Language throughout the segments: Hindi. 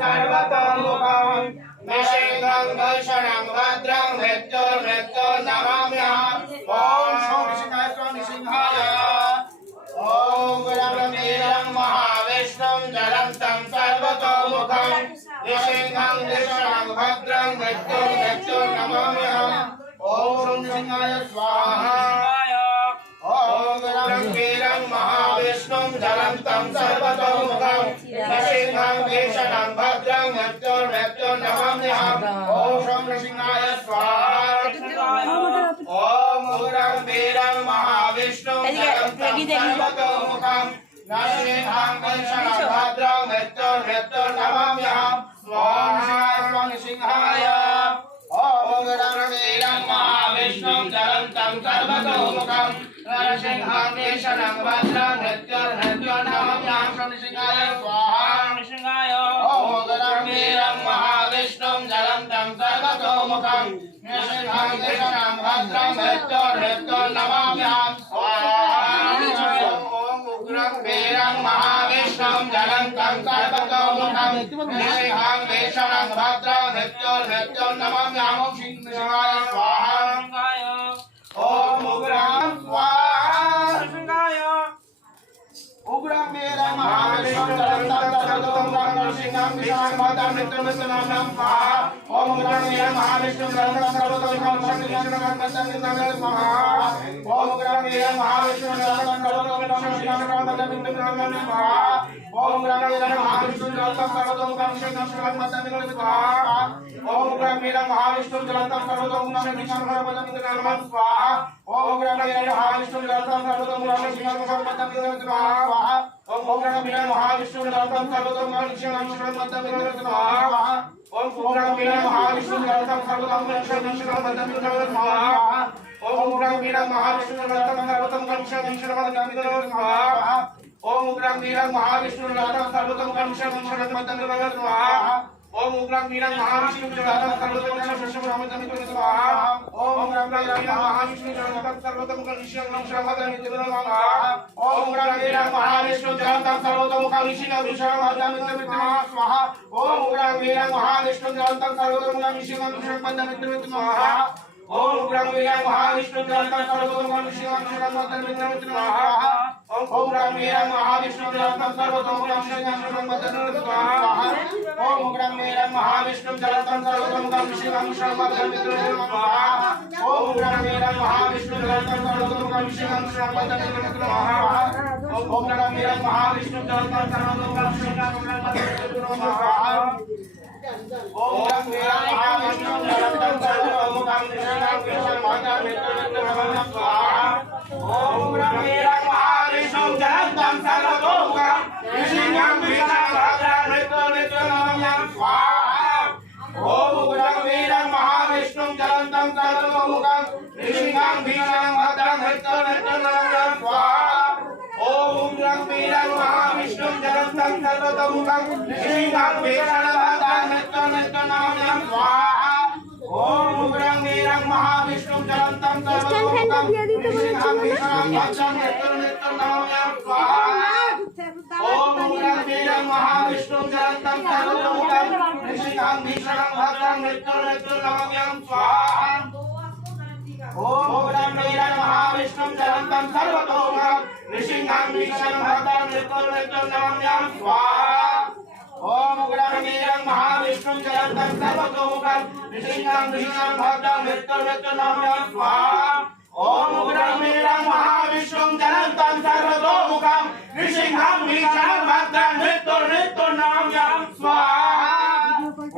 सर्वतोमुखं निषेधं भूषणं भद्रं मृत्युर्मृत्युर्नमाम्यहम् ॐ शोणिसिंहाय ॐ गुरुब्रह्मेणं महाविष्णुं ज्वलन्तं सर्वतोमुखं निषेधं भूषणं भद्रं मृत्युर्मृत्युर्नमाम्यहम् ॐ शोणिसिंहाय स्वाहा महाविष्णुं ज्वलन्तं सर्वतोमुखं निषेधं भीषणं भद्रं मृत्युर्मृत्युर्नमाम्यहम् ॐ शं नृसिंहाय स्वाहा ॐ उग्रं वीरं महाविष्णुं ज्वलन्तं सर्वतोमुखं निषेधं भीषणं भद्रं मृत्युर्मृत्युर्नमाम्यहम् स्वाहा शं नृसिंहाय ॐ उग्रं वीरं महाविष्णुं ज्वलन्तं सर्वतोमुखं नरसिंहं भीषणं भद्रं मृत्युर्मृत्युर्नमाम्यहम् शं नृसिंहाय स्वाहा नृसिंहाय ॐ उग्रं वीरं महाविष्णुं ज्वलन्तं सर्वतोमुखं नरसिंहं भीषणं भद्रं मृत्युर्मृत्युर्नमाम्यहम् स्वाहा ॐ उग्रं वीरं महाविष्णुं ज्वलन्तं सर्वतोमुखं नरसिंहं भीषणं भद्रं मृत्युर्मृत्युर्नमाम्यहम् ॐ श्री नृसिंहाय स्वाहा ॐ उग्रं उग्रं वीरं महाविष्णुं ज्वलन्तं सर्वतोमुखं नरसिंहं भीषणं भद्रं मृत्युर्मृत्युर्नमाम्यहम् स्वाहा ॐ उग्रं वीरं महाविष्णुं ज्वलन्तं सर्वतोमुखं नरसिंहं भीषणं स्वाहा ॐ उग्रं वीरं महाविष्णुं ज्वलन्तं सर्वतोमुखं नरसिंहं भद्रं मृत्युर्मृत्युर्नमाम्यहम् स्वाहा ॐ उग्रं वीरं महाविष्णुं ज्वलन्तं सर्वतोमुखं नरसिंहं भद्रं स्वाहा ॐ उग्रं वीरं महाविष्णुं ज्वलन्तं सर्वतोमुखं नरसिंहं भद्रं स्वाहा ॐ उग्रं वीरं महाविष्णुं ज्वलन्तं सर्वतोमुखं नरसिंहं भद्रं स्वाहा ॐ उग्रं वीरं महाविष्णुं ज्वलन्तं सर्वतोमुखं नरसिंहं भद्रं स्वाहा ॐ उग्रं वीरं महाविष्णुं ज्वलन्तं सर्वतोमुखं नरसिंहं भद्रं स्वाहा ॐ उग्रं वीरं महाविष्णुं ज्वलन्तं सर्वतोमुखं नरसिंहं भद्रं स्वाहा ॐ उग्रं वीरं महाविष्णुं ज्वलन्तं सर्वतोमुखं नरसिंहं भद्रं स्वाहा ॐ उग्रं वीरं महाविष्णुं ज्वलन्तं सर्वतोमुखं नरसिंहं भद्रं स्वाहा ॐ उग्रं वीरं महाविष्णुं ज्वलन्तं सर्वतोमुखं नरसिंहं भद्रं स्वाहा ॐ उग्रं वीरं महाविष्णुं ज्वलन्तं सर्वतोमुखं नरसिंहं भद्रं स्वाहा ॐ उग्रं वीरं महाविष्णुं ज्वलन्तं सर्वतोमुखं नरसिंहं भद्रं स्वाहा ॐ उग्रं वीरं महाविष्णुं ज्वलन्तं सर्वतोमुखं नरसिंहं भद्रं स्वाहा ॐ उग्रं वीरं महाविष्णुं ज्वलन्तं सर्वतोमुखं नरसिंहं भद्रं स्वाहा ॐ उग्रं वीरं महाविष्णुं ज्वलन्तं सर्वतोमुखं नरसिंहं भद्रं स्वाहा ॐ उग्रं वीरं महाविष्णुं ज्वलन्तं सर्वतोमुखं नरसिंहं भद्रं स्वाहा ॐ उग्रं वीरं महाविष्णुं ज्वलन्तं सर्वतोमुखं नरसिंहं भद्रं स्वाहा ॐ वीरं महाविष्णुं ज्वलन्तं सर्वतोमुखं नरसिंहं भद्रं स्वाहा ॐ वीरं महाविष्णुं ज्वलन्तं सर्वतोमुखं नरसिंहं भद्रं स्वाहा ॐ उग्रं वीरं महाविष्णुं ज्वलन्तं सर्वतोमुखं नरसिंहं भद्रं स्वाहा ॐ उग्रं वीरं महाविष्णुं ज्वलन्तं सर्वतोमुखं नरसिंहं भद्रं स्वाहा ॐ उग्रं वीरं महाविष्णुं ज्वलन्तं सर्वतोमुखं नरसिंहं भद्रं स्वाहा ॐ उग्रं वीरं महाविष्णुं ज्वलन्तं सर्वतोमुखं नरसिंहं भद्रं स्वाहा ॐ उग्रं वीरं महाविष्णुं ज्वलन्तं सर्वतोमुखं नरसिंहं भद्रं स्वाहा ॐ उग्रं वीरं महाविष्णुं ज्वलन्तं सर्वतोमुखं नरसिंहं भद्रं स्वाहा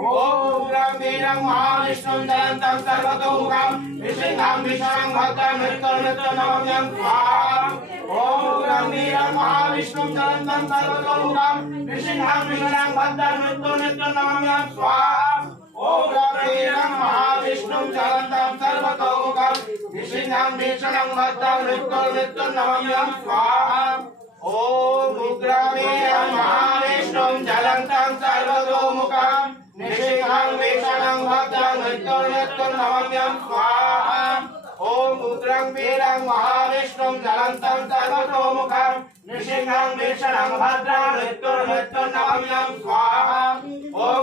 ॐ उग्रं वीरं महाविष्णुं ज्वलन्तं सर्वतोमुखं नरसिंहं भद्रं स्वाहा ॐ उग्रं वीरं महाविष्णुं ज्वलन्तं सर्वतोमुखं नरसिंहं भद्रं स्वाहा ॐ उग्रं वीरं महाविष्णुं ज्वलन्तं सर्वतोमुखं नरसिंहं भद्रं स्वाहा ॐ उग्रं वीरं महाविष्णुं ज्वलन्तं सर्वतोमुखं नरसिंहं भद्रं स्वाहा ॐ उग्रं वीरं महाविष्णुं ज्वलन्तं सर्वतोमुखं नरसिंहं भद्रं स्वाहा ॐ उग्रं वीरं महाविष्णुं ज्वलन्तं सर्वतोमुखं नरसिंहं भद्रं स्वाहा ॐ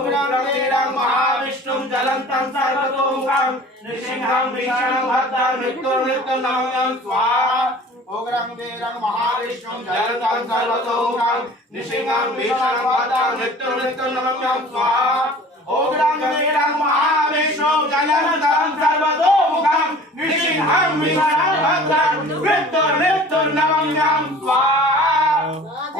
वीरं महाविष्णुं जलन्तं सर्वतोमुखं नृसिंहं भीषणं भद्रं मृत्युर्मृत्युं नमाम्यहं स्वाहा उग्रं वीरं महाविष्णुं जलन्तं सर्वतोमुखं नृसिंहं भीषणं भद्रं मृत्युर्मृत्युं नमाम्यहं स्वाहा उग्रं वीरं महाविष्णुं जलन्तं सर्वतोमुखं नृसिंहं भीषणं भद्रं मृत्युर्मृत्युं नमाम्यहं स्वाहा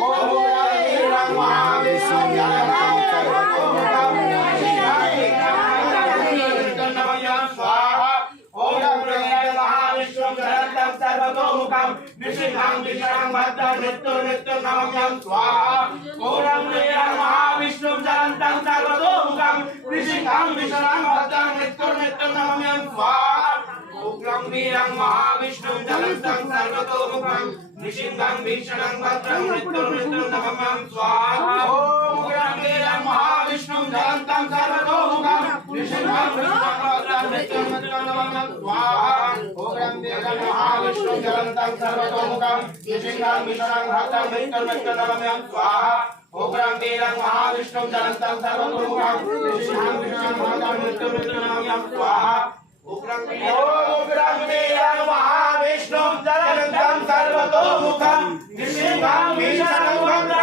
उग्रं वीरं महाविष्णुं जलन्तं सर्वतोमुखं नृसिंहं भीषणं भद्रं स्वाहा ओम महाविष्णुं जलन्तं सर्वतोमुखं नृसिंहं भीषणं भद्रं मृत्युर्मृत्युं नमाम्यहं स्वाहा ओम महाविष्णुं जलन्तं सर्वतोमुखं नृसिंहं भीषणं भद्रं मृत्युर्मृत्युं नमाम्यहं स्वाहा उग्रं वीरं महाविष्णुं जलन्तं सर्वतोमुखं नृसिंहं भीषणं भद्रं मृत्युर्मृत्युं नमाम्यहं स्वाहा उग्रं वीरं महाविष्णुं जलन्तं सर्वतोमुखं नृसिंहं भीषणं भद्रं मृत्युर्मृत्युं नमाम्यहं स्वाहा उग्रं वीरं महाविष्णुं जलन्तं सर्वतोमुखं नृसिंहं भीषणं भद्रं मृत्युर्मृत्युं नमाम्यहं स्वाहा उग्रं वीरं महाविष्णुं जलन्तं सर्वतोमुखं नृसिंहं भीषणं भद्रं मृत्युर्मृत्युं नमाम्यहं स्वाहा उग्रं वीरं महाविष्णुं जलन्तं सर्वतोमुखं नृसिंहं भीषणं भद्रं